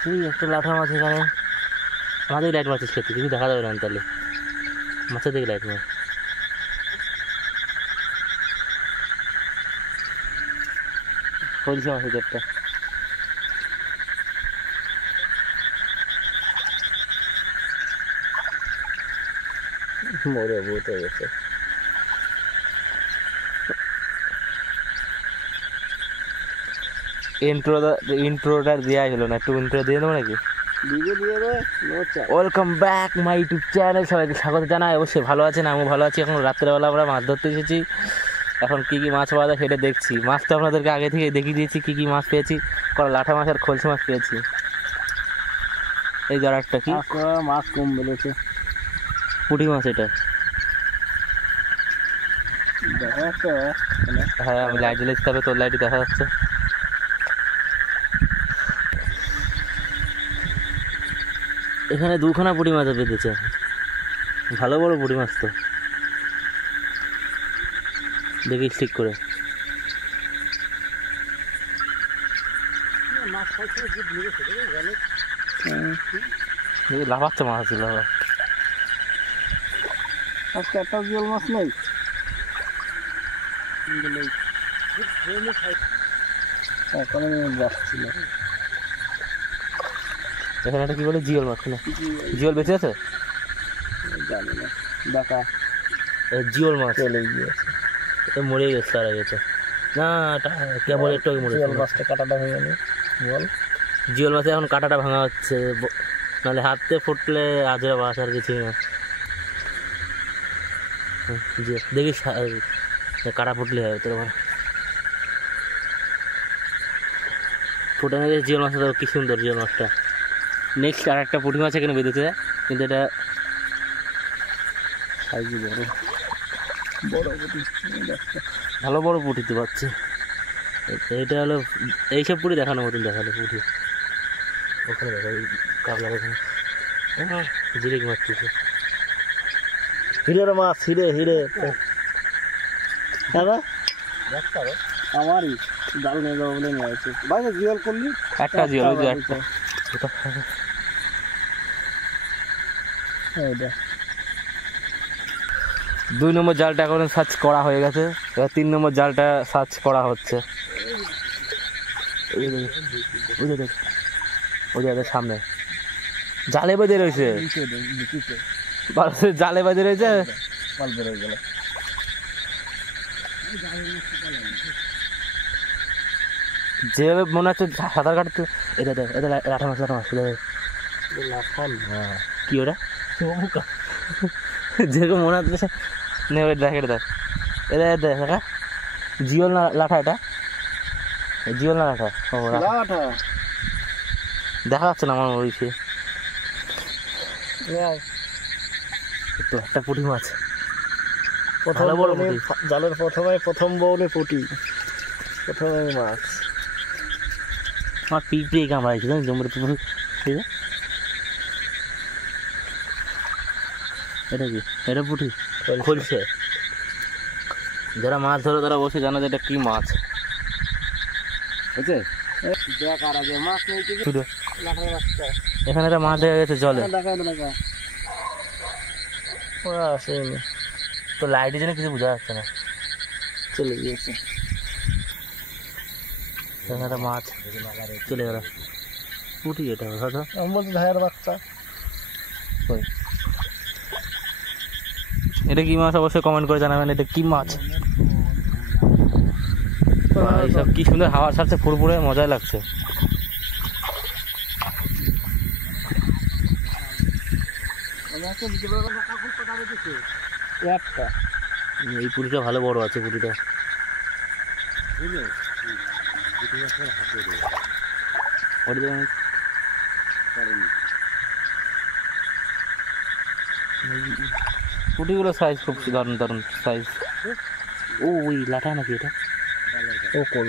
একটা লাঠা মাছ এখানে। আমাদের লাইট মাছের ক্ষেত্রে কিছু দেখা যাবে না তাহলে, মাছের দিকে লাইট মাছ। কলসি মাছের একটা মরে ভূত হয়ে গেছে। ইন্ট্রোটা দেওয়াই হলো না, একটু ইন্ট্রো দিয়ে দেবো নাকি? Welcome back my YouTube channel, সবাইকে স্বাগত জানাই। অবশ্যই ভালো আছেন, আমিও ভালো আছি। এখন রাত্রেবেলা আমরা মাছ ধরতে এসেছি। এখন কী কী মাছ পাওয়া যায় সেটা দেখছি। মাছ তো আপনাদেরকে আগে থেকে দেখিয়ে দিয়েছি কী কী মাছ পেয়েছি। লাঠা মাছ আর খলসি মাছ পেয়েছি। এই জায়গাটা কি মাছ কম বেড়েছে, পুঁটি মাছ এটা। দেখা যাচ্ছে। হ্যাঁ, আমি লাইট জ্বেলেছি, তবে তোর লাইটই দেখা যাচ্ছে। এখানে দুখানা পুঁটি মাছ বেঁধেছে, ভালো বড় পুঁটি মাছ তো। দেখি ঠিক করে। লাফাচ্ছে মাছ ছিল। আজকে একটা জিওল মাছ নেই। এখানে একটা কি বলে জিওল মাছ না? জিওল বেঁচে আছে? জানি না, দেখা জিওল মাছ চলে গিয়েছে, মরে গেছে, তারা গেছে না। কেবল একটু মরে জিওল মাছটা কাটাটা ভেঙে নি বল। জিওল মাছে এখন কাঁটাটা ভাঙা হচ্ছে, নাহলে হাতে ফুটলে আজরা বাস আর কিছুই না। দেখি কাটা ফুটলে হয় তোর ফুটে না গেছে। জিওল মাছটা কি সুন্দর, জিওল মাছটা। নেক্সট আর একটা পুঁটি মাছ এখানে বেঁধেছে, কিন্তু এটা সাইজ বড় পুঁটি, ভালো বড় পুঁটিতে পাচ্ছি। এটা হলো এইসব পুঁটি দেখানোর মতন দেখালো পুঁটি। ওখানে দেখা কাবলার ওখানে জিরিক মারতেছে। হিরের মাছ, হিরে হিরে। আমারই জাল নিয়ে যাবো বলে নিয়ে আসছি। ভাই জিওল করলি একটা জিওল, একটা 2 নম্বর জালটা এখন সার্চ করা হয়ে গেছে। এবার 3 নম্বর জালটা সার্চ করা হচ্ছে। ওদের সামনে জালে বেঁধে রয়েছে, জালে বেঁধে রয়েছে। যেভাবে মনে হচ্ছে সাঁতার কাটতে। এটা দেখ, এটা লাঠা মাছ, লাঠা মাছ কি ওটা যেরকম মনে হচ্ছে। দেখ এটা দেখ, এটা দেখ জিওল না লাঠা, এটা জিওল না লাঠা। দেখা যাচ্ছে না আমার ওই তো একটা পুঁটি মাছ, ভালো বড় পুঁটি। জালের প্রথম বউনে পুঁটি, প্রথমে মাছ। আমার পিঁপড়ে কামড়াইছে, জমির পিঁপড়ে। ঠিক আছে, এটা কি? এটা পুঁটি খলছে। যারা মাছ ধরে তারা বসে জানে যে এটা কি মাছ। বুঝছে? এখানে একটা মাছ দেখা গেছে জলে। তো লাইটের জন্য কিছু বোঝা যাচ্ছে না, চলে গিয়েছে। এখানে একটা মাছ চলে গেল। পুঁটি এটা হয়তো ভাইয়ের বাচ্চা। এটা কি মাছ অবশ্যই কমেন্ট করে জানাবেন, এটা কি মাছ। এইসব কি সুন্দর হাওয়া ছাড়ছে, ফুরফুরে মজাই লাগছে। এই পুঁটিটা ভালো বড় আছে, পুঁটিটা। পুঁটিগুলো সাইজ খুব দারুণ দারুণ সাইজ। ও ওই লাঠা নাকি এটা? ওকল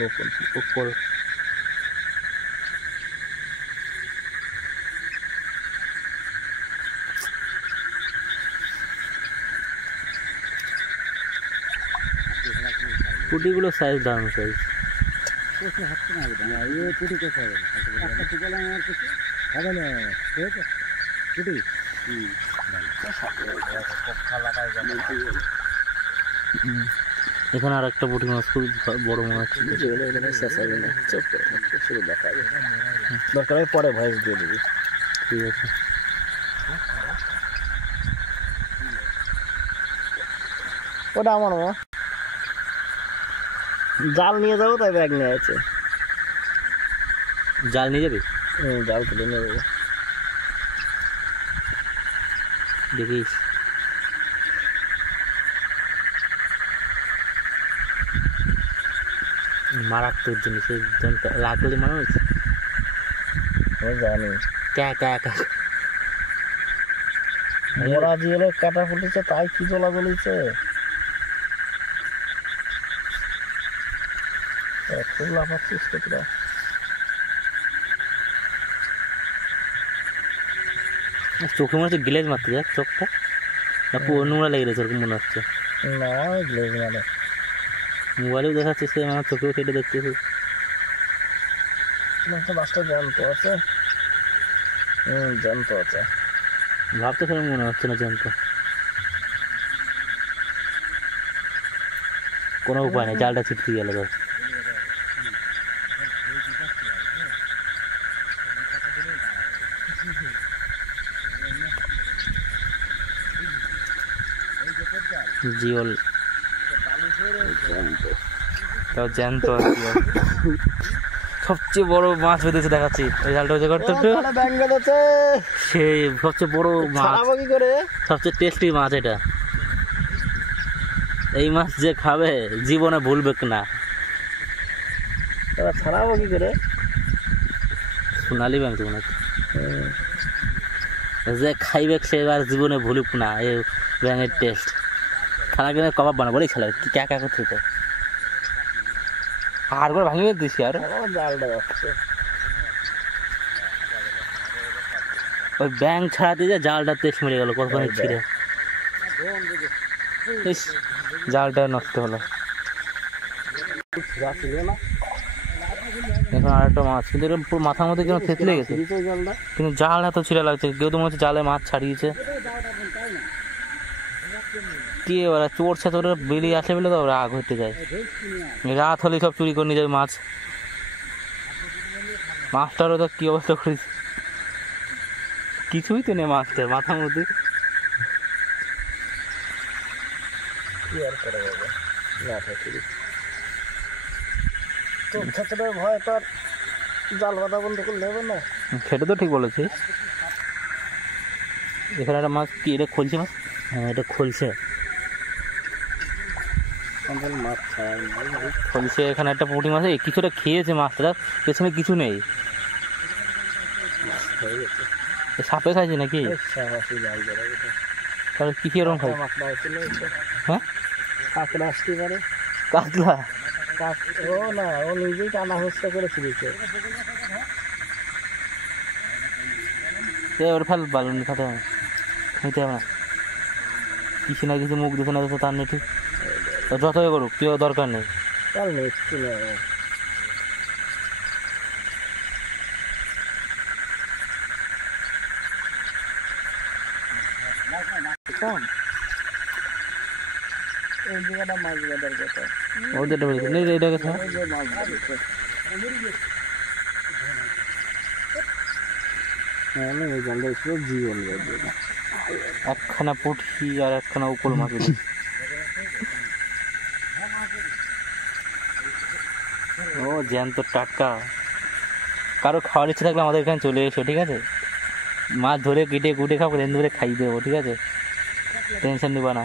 পুঁটিগুলো সাইজ দারুণ সাইজ। এখানে আর একটা পুঁটি মাছ, খুব বড় মাছ। দরকার হয় পরে ভয়েস দিয়ে দিবি। ঠিক আছে। ওটা আমার মা জাল নিয়ে যাবো, তাই ব্যাগ নিয়ে আছে। জাল নিয়ে যাবে? জাল তুলে নিয়ে যাবো। দেখিস মারাত্মক জিনিস, লাগলে মানুষ জানি মোরা জিওলে কাটা ফুটেছে, তাই কি জ্বলা জ্বলিছে। খুব লাফাচ্ছিস তো তোরা। চোখে মনে হচ্ছে গ্লেজ মারতে যাক, চোখটা না নোংরা লেগে গেছে ওরকম মনে হচ্ছে। না গ্লেজ মানে মোবাইলেও দেখাচ্ছে, সে আমার চোখেও কেটে দেখতেছে। বাসটা জ্যান্ত আছে। জ্যান্ত আছে, ভাবতে সেরকম মনে হচ্ছে না জ্যান্ত। কোনো উপায় নেই, জালটা ছিটকে গেল। জিওল তাও জ্যান্ত। সবচেয়ে বড় মাছ বেঁধেছে দেখাচ্ছি, ওই জালটা ওই করতে একটু। সেই সবচেয়ে বড় মাছ, কি করে সবচেয়ে টেস্টি মাছ এটা। এই মাছ যে খাবে জীবনে ভুলবে না। ছাড়াবো কি করে? সোনালি ব্যাংক মনে হচ্ছে, যে খাইবে সে আর জীবনে ভুলুক না এই ব্যাঙের টেস্ট। খানা কিনে কবাব বানাবো বলেই খেলা কি ক্যা করছে তো। আর করে ভাঙিয়ে দিছি আর জালটা যাচ্ছে। ওই ব্যাং ছাড়াতে যে জালটা টেস্ট মেরে গেল কতক্ষণ ছিঁড়ে। জালটা নষ্ট হলো। এখন আর একটা মাছ, কিন্তু এরকম পুরো মাথার মধ্যে কেন থেতলে গেছে, কিন্তু জাল এত ছিঁড়ে লাগছে। কেউ তো মনে হচ্ছে জালে মাছ ছাড়িয়েছে। কি ওরা চোর ছাচোরা বেরিয়ে আসে বলে তো ওরা আগ হতে যায়। রাত হলে সব চুরি করে নিয়ে যাবে মাছ। মাছটারও তো কি অবস্থা করেছে, কিছুই তো নেই মাছটার মাথার মধ্যে। ভয় তো আর জাল বাঁধা বন্ধ করলে হবে না। সেটা তো ঠিক বলেছিস। এখানে একটা মাছ, কি এটা খলছে মাছ? হ্যাঁ এটা খলছে। খলছে এখানে একটা পুঁটি মাছ, কিছুটা খেয়েছে মাছটা, পেছনে কিছু নেই। সাপে খাইছে নাকি? তাহলে কি এরকম খাই? হ্যাঁ কাঁকড়া আসতে পারে। কাতলা? ও না, ও নিজেই টানা হস্তা করে ফিরেছে। ওর ফেল বালুন খাতে হবে, নিতে হবে না। কিছু না কিছু মুখ দিতে না দিতে তার নেই, ঠিক যতই করুক কেউ দরকার নেই। চল নেক্সট এই জায়গাটা মাছ বাঁধার কথা। ওদের এটা গেছে একখানা পুঁটি আর একখানা উপল মাছ। ও জ্যান্ত টাটকা। কারো খাওয়ার ইচ্ছে থাকলে আমাদের এখানে চলে এসো, ঠিক আছে? মাছ ধরে কেটে কুটে খাবো, রেন ধরে খাই দেবো, ঠিক আছে? টেনশন নিবা না,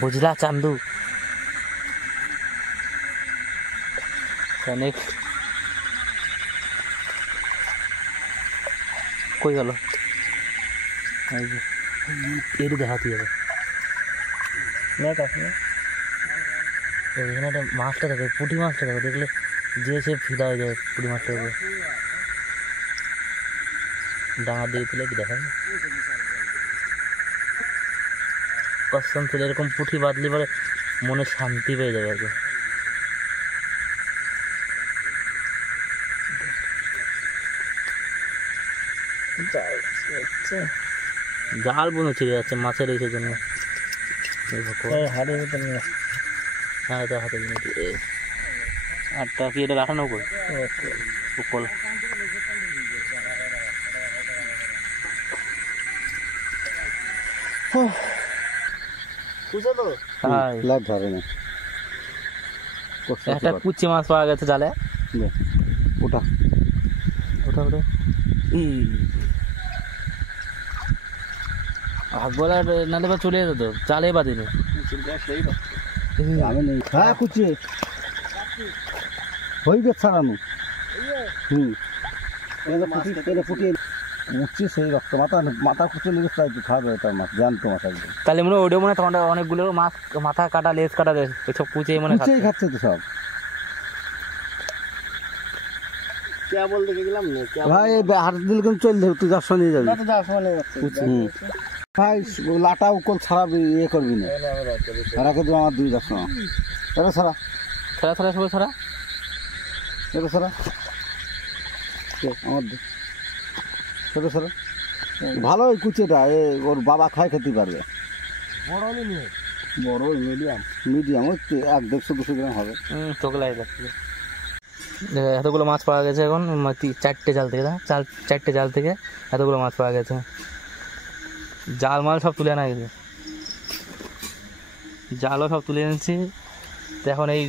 বুঝলা চান্দু? নেক্সট কই গেল? এটু দেখাতে হবে। এখানে একটা মাছটা দেখো, পুঁটি মাছটা দেখো, দেখলে যে সে ফিদা হয়ে যাবে পুঁটি মাছটার উপরে। ডাঙার দিকে তুলে কি দেখা কসম তুলে এরকম পুঁটি বাঁধলে পরে মনে শান্তি পেয়ে যাবে আর কি। জাল বন্ধু ছিঁড়ে যাচ্ছে মাছের এইসের জন্য। হাড়ের ভিতরে নিয়ে হ্যাঁ এটা হাতে আটটা কি এটা লাঠানো করে উপল বুঝে তো লাভ ধরে না। একটা কুচি মাছ পাওয়া গেছে জালে। ওটা ওটা ওটা বলার নালে বা চলে যেত তো জালে বাঁধিনি আমি নেই। হ্যাঁ কুচি হয়ে গেছে ছাড়ানো। ফুটিয়ে উঠছি সেই রক্ত মাথা মাথা কুচে লেগে একটু খাবে ওটা মাছ জ্যান্ত মাছ একদম। তাহলে মনে হয় ওটা মনে হয় তখন অনেকগুলো মাছ মাথা কাটা লেজ কাটা সব কুচেই মনে কুচেই খাচ্ছে তো সব। কেবল দেখে গেলাম না ভাই হাত দিলে কিন্তু চল ধর তুই যার সঙ্গে যাবি ভাই লাটা উকল ছাড়া ইয়ে করবি না রাখে দেবো আমার দুই যার সময় এটা ছাড়া ছাড়া ছাড়া সবাই ছাড়া এটা ছাড়া আমার ছোটো ছাড়া ভালো ওই কুচিটা ওর বাবা খায় খেতে পারবে। বড় বড় মিডিয়াম মিডিয়াম ওই 150-200 গ্রাম হবে। চোখ লাগে যাচ্ছে। এতগুলো মাছ পাওয়া গেছে এখন 4টে জাল থেকে 4টে জাল থেকে এতগুলো মাছ পাওয়া গেছে। জাল মাল সব তুলে আনা গেছে, জালও সব তুলে এনেছি। তো এখন এই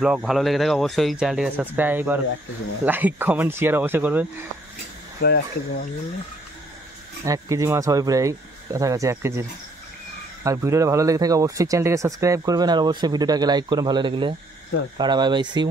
ব্লগ ভালো লেগে থাকে অবশ্যই চ্যানেলটিকে সাবস্ক্রাইব আর লাইক কমেন্ট শেয়ার অবশ্যই করবেন। প্রায় 1 কেজি মাছ বললে 1 কেজি মাছ হয় প্রায় কাছাকাছি 1 কেজির। আর ভিডিওটা ভালো লেগে থাকে অবশ্যই চ্যানেলটিকে সাবস্ক্রাইব করবেন আর অবশ্যই ভিডিওটাকে লাইক করবেন ভালো লাগলে। Tata bye bye see you.